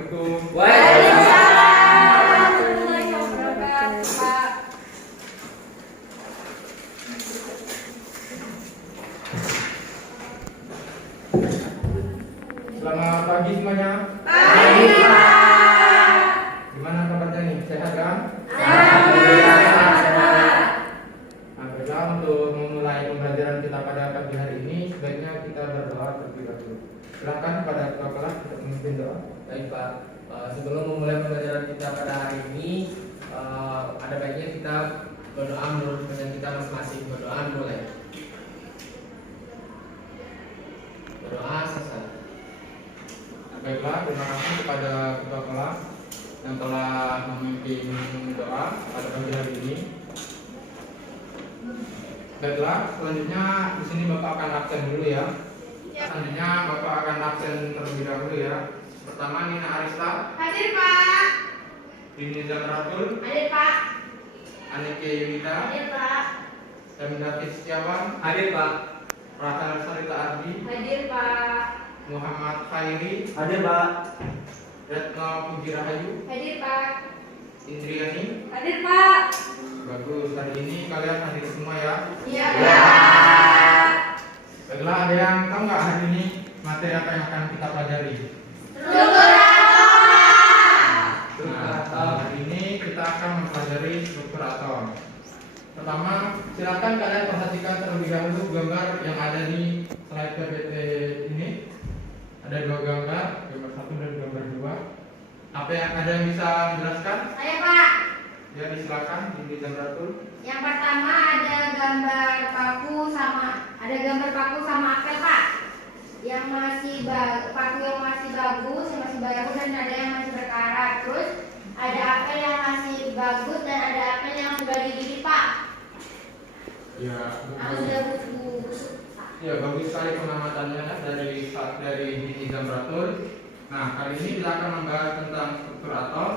Assalamualaikum. Waalaikumsalam warahmatullahi wabarakatuh, Pak. Selamat pagi semuanya. Pagi, Pak. Gimana kabarnya nih? Sehat kan? Alhamdulillah, Pak. Nah, baiklah, untuk memulai pembelajaran kita pada pagi hari ini, sebaiknya kita berdoa terlebih dahulu. Silakan pada ketua kelas untuk memimpin doa. Baik Pak, sebelum memulai pembelajaran kita pada hari ini, ada baiknya kita berdoa menurut kepercayaan kita masing-masing. Berdoa dimulai. Berdoa selesai. Baiklah, terima kasih kepada ketua kelas yang telah memimpin doa pada pagi hari ini. Baiklah, selanjutnya di sini Bapak akan absen dulu ya. Selanjutnya Bapak akan absen terlebih dahulu ya. Pertama Nina Arista, Hadir, Pak. Rini Zamratul, Hadir, Pak. Anike Yunita, Hadir, Pak. David Setiawan, Hadir Pak. Rahel Sarita Ardi, Hadir, Pak. Muhammad Khairi, Hadir Pak. Retno Puji Rahayu, Hadir, Pak. Indriani. Hadir, Pak. Bagus, hari ini kalian hadir semua ya. Iya, Ya. Pak. Baiklah, ada yang tahu nggak hari ini materi apa yang akan kita pelajari? Struktur atom. Nah, hari ini kita akan mempelajari struktur atom. Pertama, silakan kalian perhatikan terlebih dahulu gambar yang ada di slide PPT ini. Ada dua gambar 1 dan gambar 2. Apa yang ada yang bisa menjelaskan? Saya, Pak. Ya, silakan di Zamratul. Yang pertama ada gambar paku sama apel, Pak. Yang masih paku yang masih bagus, yang masih bagus, dan ada yang masih berkarat. Terus ada apel yang masih bagus dan ada apel yang sudah digigit, Pak. Ya, Yang sudah busuk. ya, bagus sekali pengamatannya dari Dini Zamratul. Nah, kali ini kita akan membahas tentang struktur atom,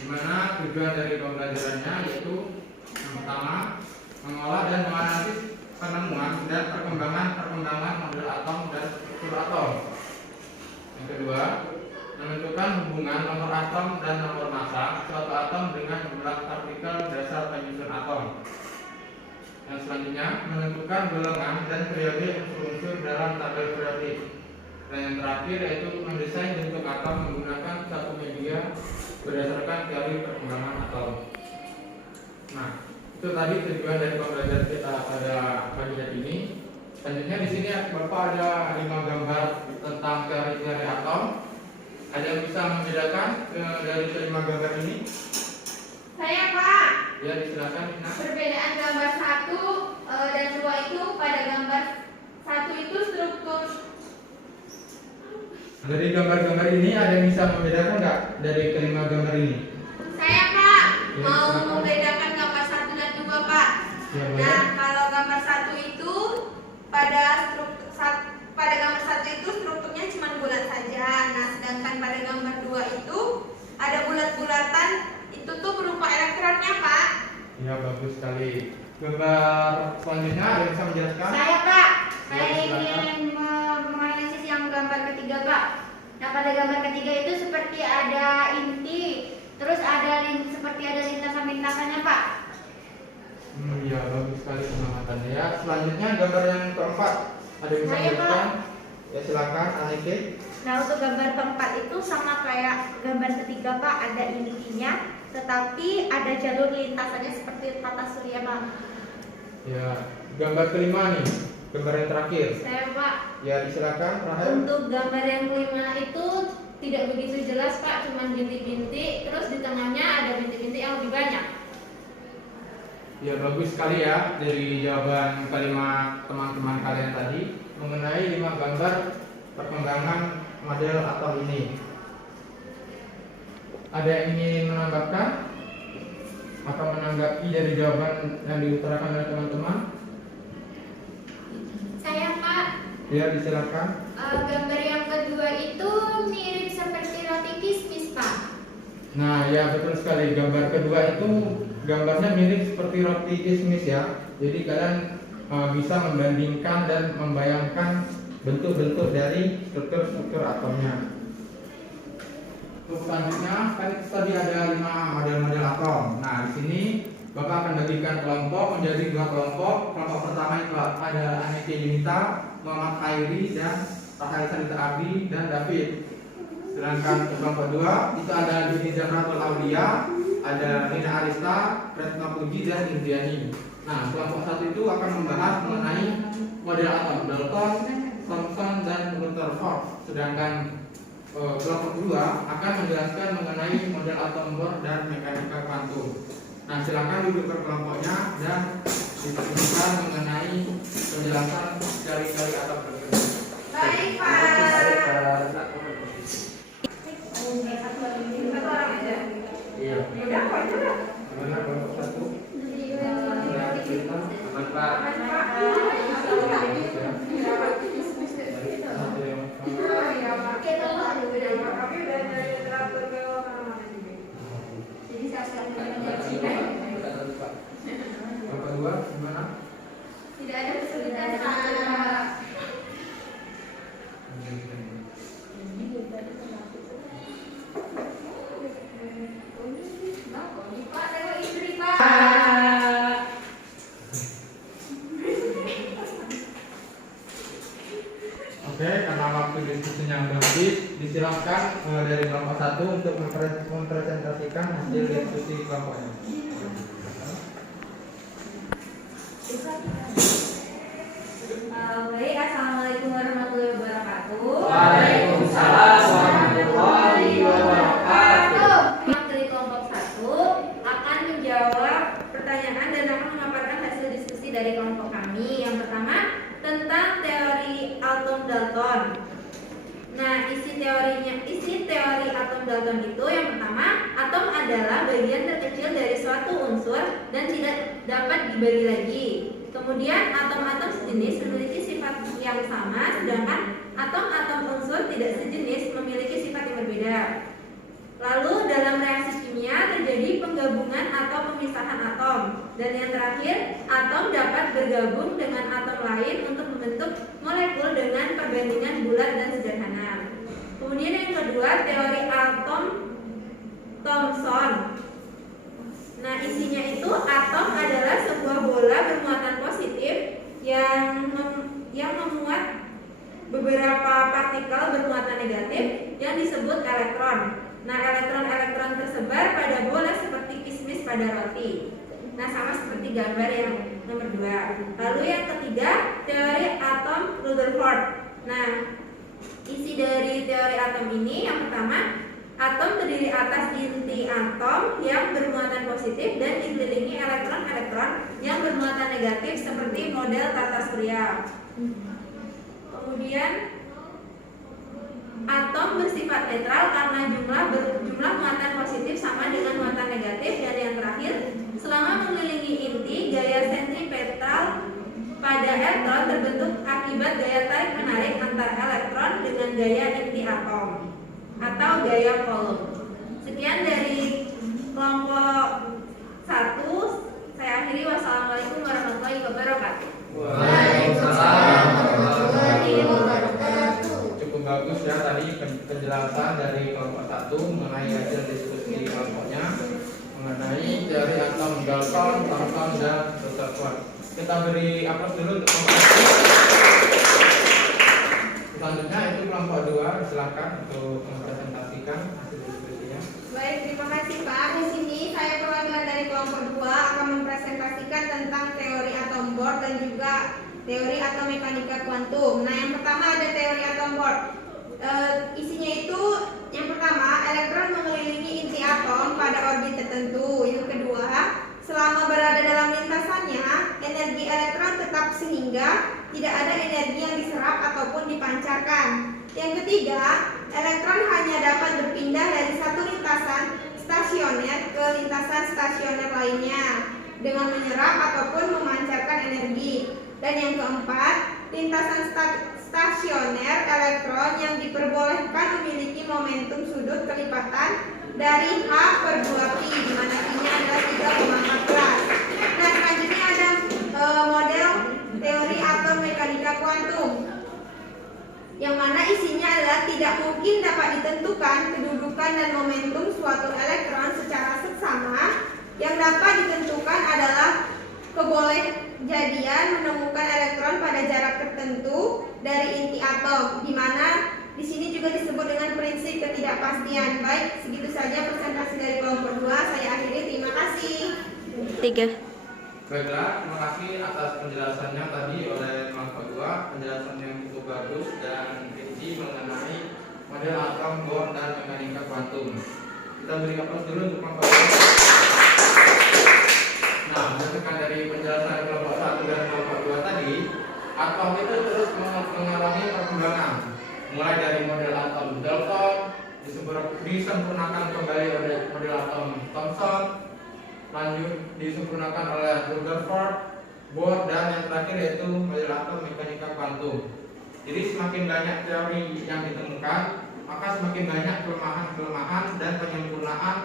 di mana tujuan dari pembelajarannya yaitu yang pertama, mengolah dan menganalisis penemuan dan perkembangan model atom dan struktur atom. Yang kedua, menentukan hubungan nomor atom dan nomor massa suatu atom dengan jumlah partikel dasar penyusun atom. Yang selanjutnya, menentukan golongan dan periode unsur-unsur dalam tabel periodik. Dan yang terakhir yaitu mendesain bentuk atom menggunakan satu media berdasarkan teori perkembangan atom. Nah, itu tadi tujuan dari pembelajaran kita pada pagi hari ini. Selanjutnya di sini Bapak ada 5 gambar tentang teori-teori atom. Ada yang bisa membedakan dari kelima gambar ini? Saya, Pak. Ya, disilakan. Nah, Perbedaan gambar 1 dan 2 itu pada gambar 1 itu struktur. dari gambar-gambar ini ada yang bisa membedakan nggak dari kelima gambar ini? Saya, Pak, Ya, mau silakan. membedakan gambar 1 dan 2, Pak. Ya, boleh. Nah, kalau gambar 1 itu pada gambar 1 itu strukturnya cuma bulat saja. Nah, sedangkan pada gambar 2 itu ada bulat-bulatan, itu tuh berupa elektronnya, Pak. Ya, bagus sekali. Gambar selanjutnya ada yang bisa menjelaskan? Saya, Pak. Saya Ya, silakan. ingin menganalisis yang gambar ketiga, Pak. Nah, pada gambar ketiga itu seperti ada inti, terus seperti ada lintasan-lintasannya, Pak. Ya, bagus sekali pengamatannya ya. Selanjutnya gambar yang keempat ada yang bisa Saya, menjelaskan? Ya, silakan Anike. Nah, untuk gambar keempat itu sama kayak gambar ketiga, Pak. Ada intinya, tetapi ada jalur lintasannya seperti tata surya, Pak. Ya, gambar kelima nih, gambar yang terakhir. Saya, Pak. Ya, silakan Rahel. Untuk gambar yang kelima itu tidak begitu jelas, Pak. Cuman bintik-bintik, terus di tengahnya ada bintik-bintik yang lebih banyak. Ya, bagus sekali ya dari jawaban kelima teman-teman kalian tadi mengenai 5 gambar perkembangan model atom ini. Ada yang ingin menambahkan atau menanggapi dari jawaban yang diutarakan oleh teman-teman? Saya, Pak. Ya, disilakan. Gambar yang kedua itu mirip seperti roti kismis, Pak. Nah, ya betul sekali. Gambar kedua itu gambarnya mirip seperti roti kismis ya. Jadi kalian bisa membandingkan dan membayangkan bentuk-bentuk dari struktur-struktur atomnya. selanjutnya kan tadi ada 5 model-model atom. Nah, di sini Bapak akan bagikan kelompok menjadi 2 kelompok. Kelompok pertama itu ada Aneke Yunita, Muhammad Khairi, dan Rahel Sarita Abdi dan David. Sedangkan kelompok 2 itu ada Dini Zamratul Aulia, ada Nina Arista, Retno Puji, dan Indiani. Nah, kelompok 1 itu akan membahas mengenai model atom Dalton, Thomson, dan Rutherford. Sedangkan kelompok 2 akan menjelaskan mengenai model atom Bohr dan mekanika kuantum. Nah, silakan duduk ke kelompoknya dan diskusikan mengenai penjelasan cari-cari atom tersebut. Baik, Pak. Satu orang aja. Iya. Udah, kok itu udah. Benar, kelompok 1. Aman Pak. Jadi saya Kelompok 2 gimana? tidak ada kesulitan, Pak. Pak, tengok istri, Pak. Oke, karena waktu diskusinya sudah habis, disilakan dari kelompok 1 untuk mempresentasikan hasil diskusi kelompoknya. Baik, assalamualaikum warahmatullahi wabarakatuh. Waalaikumsalam warahmatullahi wabarakatuh. Materi kelompok 1 akan menjawab pertanyaan dan akan memaparkan hasil diskusi dari kelompok kami. Yang pertama tentang teori atom Dalton. Nah, isi teori atom Dalton itu yang pertama, atom adalah bagian terkecil dari suatu unsur dan tidak dapat dibagi lagi. Kemudian atom-atom sejenis memiliki sifat yang sama, sedangkan atom-atom unsur tidak sejenis memiliki sifat yang berbeda. Lalu dalam reaksi kimia terjadi penggabungan atau pemisahan atom. Dan yang terakhir, atom dapat bergabung dengan atom lain untuk membentuk molekul dengan perbandingan bulat dan sederhana. Kemudian yang kedua, teori atom Thomson. Nah, isinya itu atom adalah sebuah bola bermuatan positif yang memuat beberapa partikel bermuatan negatif yang disebut elektron. Nah, elektron-elektron tersebar pada bola seperti kismis pada roti. Nah, sama seperti gambar yang nomor 2. Lalu yang ketiga, teori atom Rutherford. Nah, isi dari teori atom ini yang pertama, atom terdiri atas inti atom yang bermuatan positif dan dikelilingi elektron-elektron yang bermuatan negatif seperti model tata surya. Kemudian atom bersifat netral karena jumlah muatan positif sama dengan muatan negatif. Dan yang terakhir, selama mengelilingi inti, gaya sentripetal pada elektron terbentuk akibat gaya tarik menarik antar elektron dengan gaya inti atom atau gaya Coulomb. Sekian dari kelompok 1. Saya akhiri. Wassalamualaikum warahmatullahi wabarakatuh. Waalaikumsalam warahmatullahi wabarakatuh. Cukup bagus ya tadi penjelasan dari kelompok 1 mengenai hasil diskusi kelompoknya mengenai teori atom Dalton, Thomson, dan Rutherford. Kita beri aplaus dulu untuk kelompok 1. Selanjutnya itu kelompok 2, silakan untuk mempresentasikan hasil diskusinya. Baik, terima kasih Pak. Di sini saya perwakilan dari kelompok 2 akan mempresentasikan tentang teori atom Bohr dan juga teori atom mekanika kuantum. Nah, yang pertama ada teori atom Bohr. Isinya itu yang pertama, elektron mengelilingi inti atom pada orbit tertentu. Yang kedua, selama berada dalam lintasannya, energi elektron tetap sehingga tidak ada energi yang diserap ataupun dipancarkan. Yang ketiga, elektron hanya dapat berpindah dari satu lintasan stasioner ke lintasan stasioner lainnya dengan menyerap ataupun memancarkan energi. Dan yang keempat, lintasan stasioner elektron yang diperbolehkan memiliki momentum sudut kelipatan dari H/2π, di mana pi-nya adalah 3,14. Nah, selanjutnya ada model teori atom mekanika kuantum, yang mana isinya adalah tidak mungkin dapat ditentukan kedudukan dan momentum boleh jadian menemukan elektron pada jarak tertentu dari inti atom, di mana di sini juga disebut dengan prinsip ketidakpastian. Baik, segitu saja presentasi dari kelompok 2. Saya akhiri, terima kasih. 3. Baiklah, terima kasih atas penjelasannya tadi oleh kelompok 2, penjelasan yang cukup bagus dan rinci mengenai model atom, Bohr, dan mekanika kuantum. Kita beri aplaus dulu untuk kelompok 2. Nah, berdasarkan dari penjelasan kelompok 1 dan kelompok 2 tadi, atom itu terus mengalami perkembangan, mulai dari model atom Dalton, disempurnakan kembali oleh model atom Thomson, lanjut disempurnakan oleh Rutherford, Bohr, dan yang terakhir yaitu model atom mekanika kuantum. Jadi semakin banyak teori yang ditemukan, maka semakin banyak kelemahan-kelemahan dan penyempurnaan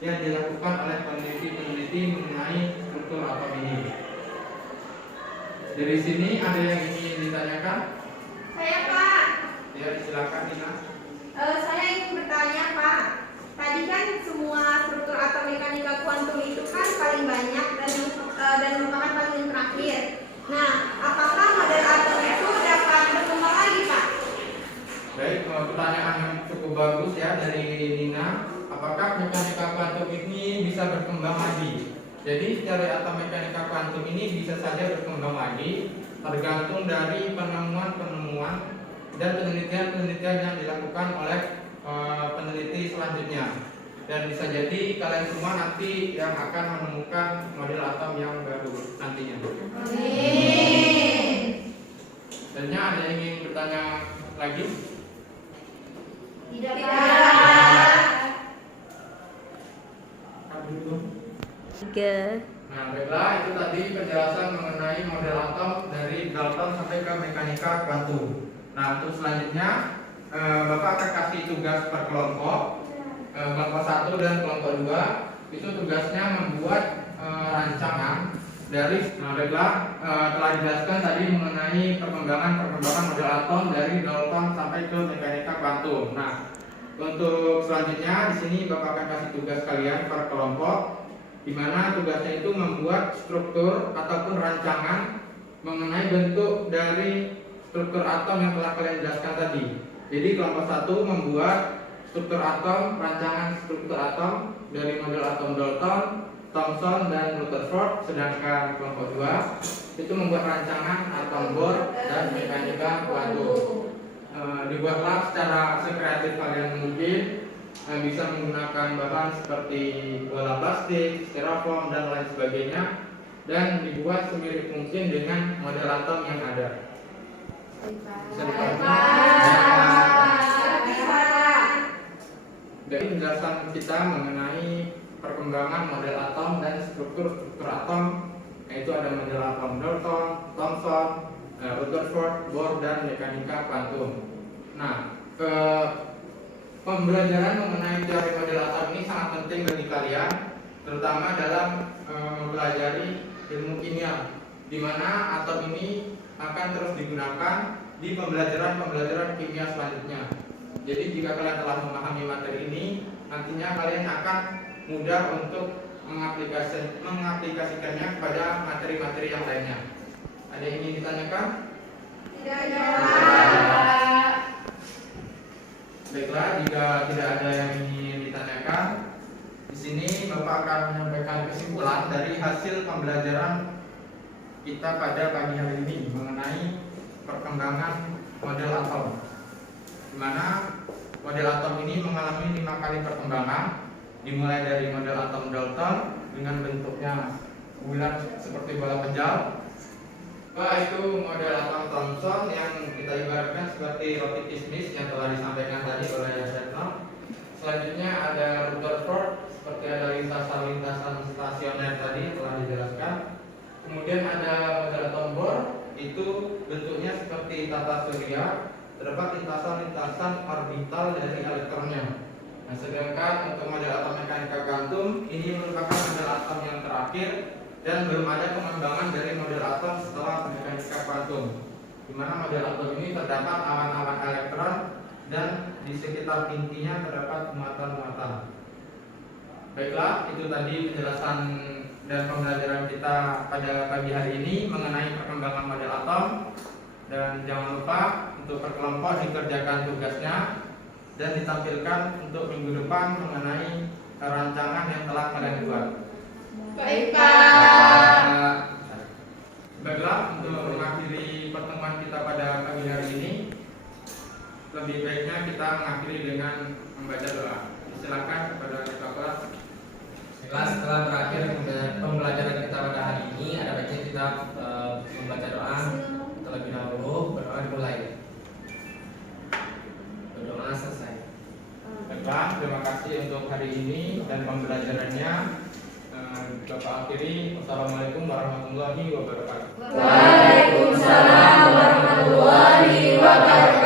yang dilakukan oleh peneliti-peneliti mengenai struktur atom ini. Dari sini ada yang ingin ditanyakan? Saya, Pak. Ya, silakan Dina. Saya ingin bertanya, Pak. Tadi kan semua struktur atom mekanika kuantum itu kan paling banyak dan merupakan paling terakhir. Nah, apakah model atom itu dapat berkembang lagi, Pak? Baik, pertanyaan yang cukup bagus ya dari Nina. Apakah mekanika kuantum ini bisa berkembang lagi? Jadi teori atom mekanika kuantum ini bisa saja berkembang lagi, tergantung dari penemuan-penemuan dan penelitian-penelitian yang dilakukan oleh peneliti selanjutnya. Dan bisa jadi kalian semua nanti yang akan menemukan model atom yang baru nantinya. Amin. Selanjutnya ada yang ingin bertanya lagi? Tidak. Dulu. 3. Nah, baiklah, itu tadi penjelasan mengenai model atom dari Dalton sampai ke mekanika kuantum. Nah, untuk selanjutnya Bapak akan kasih tugas per kelompok. Kelompok 1 dan kelompok 2 itu tugasnya membuat rancangan dari baiklah, telah dijelaskan tadi mengenai perkembangan model atom dari Dalton sampai ke mekanika kuantum. Nah, untuk selanjutnya di sini Bapak akan kasih tugas kalian per kelompok, di mana tugasnya itu membuat struktur ataupun rancangan mengenai bentuk dari struktur atom yang telah kalian jelaskan tadi. Jadi kelompok 1 membuat struktur atom, rancangan struktur atom dari model atom Dalton, Thomson, dan Rutherford. Sedangkan kelompok 2 itu membuat rancangan atom Bohr dan mekanika kuantum. Dibuatlah secara sekreatif kalian mungkin, bisa menggunakan bahan seperti bola plastik, styrofoam, dan lain sebagainya, dan dibuat semirip mungkin dengan model atom yang ada. Bisa dari penjelasan kita mengenai perkembangan model atom dan struktur atom, yaitu ada model atom Dalton, Thomson, Rutherford, Bohr, dan mekanika kuantum. Nah, pembelajaran mengenai teori model atom ini sangat penting bagi kalian, terutama dalam mempelajari ilmu kimia, di mana atom ini akan terus digunakan di pembelajaran kimia selanjutnya. Jadi jika kalian telah memahami materi ini, nantinya kalian akan mudah untuk mengaplikasikannya kepada materi-materi yang lainnya. Ada yang ingin ditanyakan? Tidak. Baiklah, jika tidak ada yang ingin ditanyakan, di sini Bapak akan menyampaikan kesimpulan dari hasil pembelajaran kita pada pagi hari ini mengenai perkembangan model atom, di mana model atom ini mengalami 5 kali perkembangan, dimulai dari model atom Dalton dengan bentuknya bulat seperti bola pejal, itu model atom Thomson yang kita ibaratkan seperti roti kismis yang telah disampaikan tadi oleh Retno. Selanjutnya ada Rutherford, seperti ada lintasan-lintasan stasioner tadi telah dijelaskan. Kemudian ada model atom Bohr, itu bentuknya seperti tata surya, terdapat lintasan-lintasan orbital dari elektronnya. Nah, sedangkan untuk model atom mekanika kuantum ini merupakan model atom yang terakhir dan belum ada pengembangan dari model atom setelah mekanika kuantum, di mana model atom ini terdapat awan-awan elektron dan di sekitar intinya terdapat muatan-muatan. Baiklah, itu tadi penjelasan dan pembelajaran kita pada pagi hari ini mengenai perkembangan model atom. Dan jangan lupa untuk per kelompok dikerjakan tugasnya dan ditampilkan untuk minggu depan mengenai rancangan yang telah kalian buat. Baik, Pak. Baiklah, untuk mengakhiri pertemuan kita pada pagi hari ini, lebih baiknya kita mengakhiri dengan membaca doa. Silakan kepada ketua kelas. Setelah berakhir pembelajaran kita pada hari ini, ada baiknya kita membaca doa terlebih dahulu. Berdoa dimulai. Berdoa selesai. Baiklah, terima kasih untuk hari ini dan pembelajarannya. Bapak akhiri. Wassalamualaikum warahmatullahi wabarakatuh. Waalaikumsalam warahmatullahi wabarakatuh.